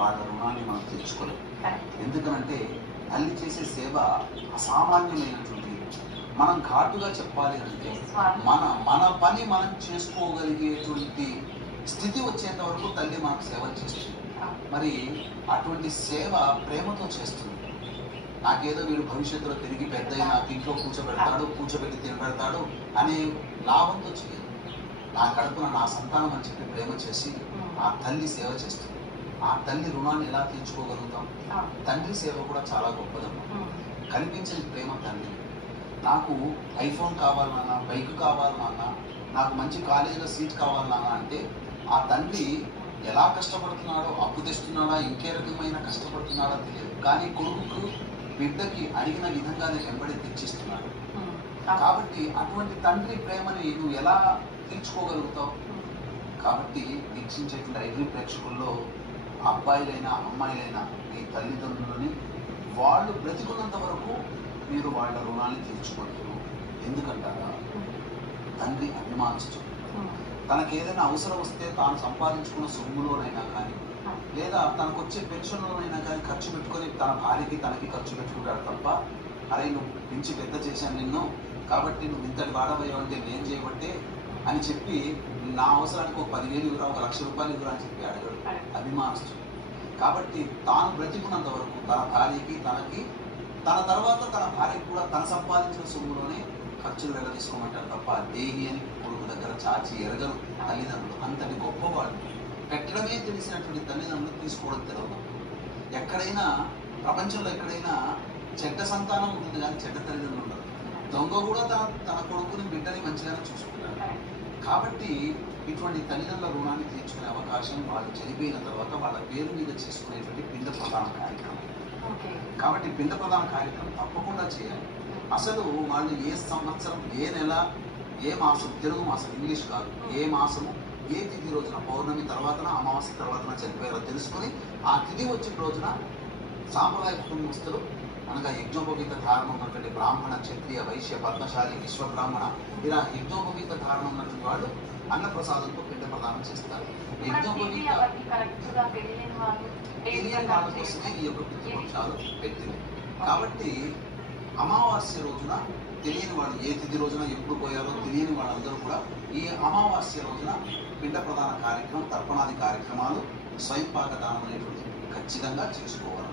వాళ్ళ రుణాన్ని మనం తీర్చుకోలేము. ఎందుకనంటే తల్లి చేసే సేవ అసామాన్యమైనటువంటిది. మనం ఘాటుగా చెప్పాలి అంటే మన పని మనం చేసుకోగలిగేటువంటి స్థితి వచ్చేంత వరకు తల్లి మనకు సేవ చేస్తుంది. మరి అటువంటి సేవ ప్రేమతో చేస్తుంది. నాకేదో వీడు భవిష్యత్తులో తిరిగి పెద్ద నాకు ఇంట్లో కూర్చోబెట్టి తినబెడతాడు అనే లాభంతో చేయదు. నా కడుపున నా సంతానం అని చెప్పి ప్రేమ చేసి ఆ తల్లి సేవ చేస్తుంది. ఆ తల్లి రుణాన్ని ఎలా తీర్చుకోగలుగుతాం? తండ్రి సేవ కూడా చాలా గొప్పదమ్మా. కనిపించని ప్రేమ తండ్రి. నాకు ఐఫోన్ కావాలన్నా, బైక్ కావాలన్నా, నాకు మంచి కాలేజీలో సీట్ కావాలన్నా అంటే ఆ తండ్రి ఎలా కష్టపడుతున్నాడో, అప్పు తెస్తున్నాడా, ఇంకే రకమైన కష్టపడుతున్నాడో తెలియదు. కానీ కొడుకు బిడ్డకి అడిగిన విధంగానే వెంబడి తెచ్చిస్తున్నాడు. కాబట్టి అటువంటి తండ్రి ప్రేమని నువ్వు ఎలా తీర్చుకోగలుగుతావు? కాబట్టి వీక్షించేటువంటి ఐదు ప్రేక్షకుల్లో అబ్బాయిలైనా అమ్మాయిలైనా మీ తల్లిదండ్రులని వాళ్ళు బ్రతికున్నంత వరకు మీరు వాళ్ళ రుణాన్ని తీర్చుకుంటారు. ఎందుకంటారా? తండ్రి అభిమానిస్తూ తనకి ఏదైనా అవసరం వస్తే తాను సంపాదించుకున్న సొమ్ములోనైనా కానీ లేదా తనకు వచ్చే పెన్షన్లోనైనా కానీ ఖర్చు పెట్టుకొని తన భార్యకి తనకి ఖర్చు పెట్టుకుంటాడు తప్ప, అరే నువ్వు పెంచి పెద్ద చేశాను నిన్ను కాబట్టి నువ్వు ఇంతటి వాడబోయావు అంటే నేను చేయబట్టే అని చెప్పి నా అవసరానికి ఒక 10,000 ఇవ్వరా, ఒక ₹1,00,000 ఇవ్వరా అని చెప్పి అడగడు. అభిమానిస్తూ. కాబట్టి తాను బ్రతికున్నంత వరకు తన భార్యకి తనకి, తన తర్వాత తన భార్యకి కూడా తన సంపాదించిన సొమ్ములోనే ఖర్చులు వెళ్ళదీసుకోమంటారు తప్ప దేహి అని కొడుకు దగ్గర చాచి ఎరగరు తల్లిదండ్రులు. అంతటి గొప్పవాళ్ళు. పెట్టడమే తెలిసినటువంటి తల్లిదండ్రులు తీసుకోవడం తెలవదు. ఎక్కడైనా ప్రపంచంలో ఎక్కడైనా చెడ్డ సంతానం ఉంటుంది కానీ చెడ్డ తల్లిదండ్రులు ఉండదు. దొంగ కూడా తన కొడుకుని బిడ్డని మంచిగానే చూసుకుంటారు. కాబట్టి ఇటువంటి తల్లిదండ్రుల రుణాన్ని తీర్చుకునే అవకాశం వాళ్ళు చనిపోయిన తర్వాత వాళ్ళ పేరు మీద చేసుకునేటువంటి పిండ ప్రధాన కార్యక్రమం. కాబట్టి పిండ ప్రధాన కార్యక్రమం తప్పకుండా చేయాలి. అసలు వాళ్ళు ఏ సంవత్సరం, ఏ నెల, ఏ మాసం, తెలుగు మాసం ఇంగ్లీష్ కాదు, ఏ మాసము ఏ తిథి రోజున, పౌర్ణమి తర్వాతన అమావాస్య తర్వాతన చనిపోయారో తెలుసుకుని ఆ తిథి వచ్చిన రోజున సాంప్రదాయ కుటుంబస్తులు అనగా యజ్ఞోపవీత ధారణ ఉన్నటువంటి బ్రాహ్మణ, క్షత్రియ, వైశ్య, పద్మశాలి, విశ్వబ్రాహ్మణ ఇలా యజ్ఞోపవీత ధారణ ఉన్నటువంటి వాళ్ళు అన్నప్రసాదంతో పిండ ప్రదానం చేస్తారు. యజ్ఞోపవీత తెలియని వాళ్ళ కోసమే ఈ యొక్క పితృపక్షాలు పెట్టింది. కాబట్టి అమావాస్య రోజున తెలియని వాళ్ళు ఏ తిథి రోజున ఎప్పుడు పోయారో తెలియని వాళ్ళందరూ కూడా ఈ అమావాస్య రోజున పిండ ప్రదాన కార్యక్రమం, తర్పణాది కార్యక్రమాలు, స్వయంపాక దానం అనేటువంటి ఖచ్చితంగా చేసుకోవాలి.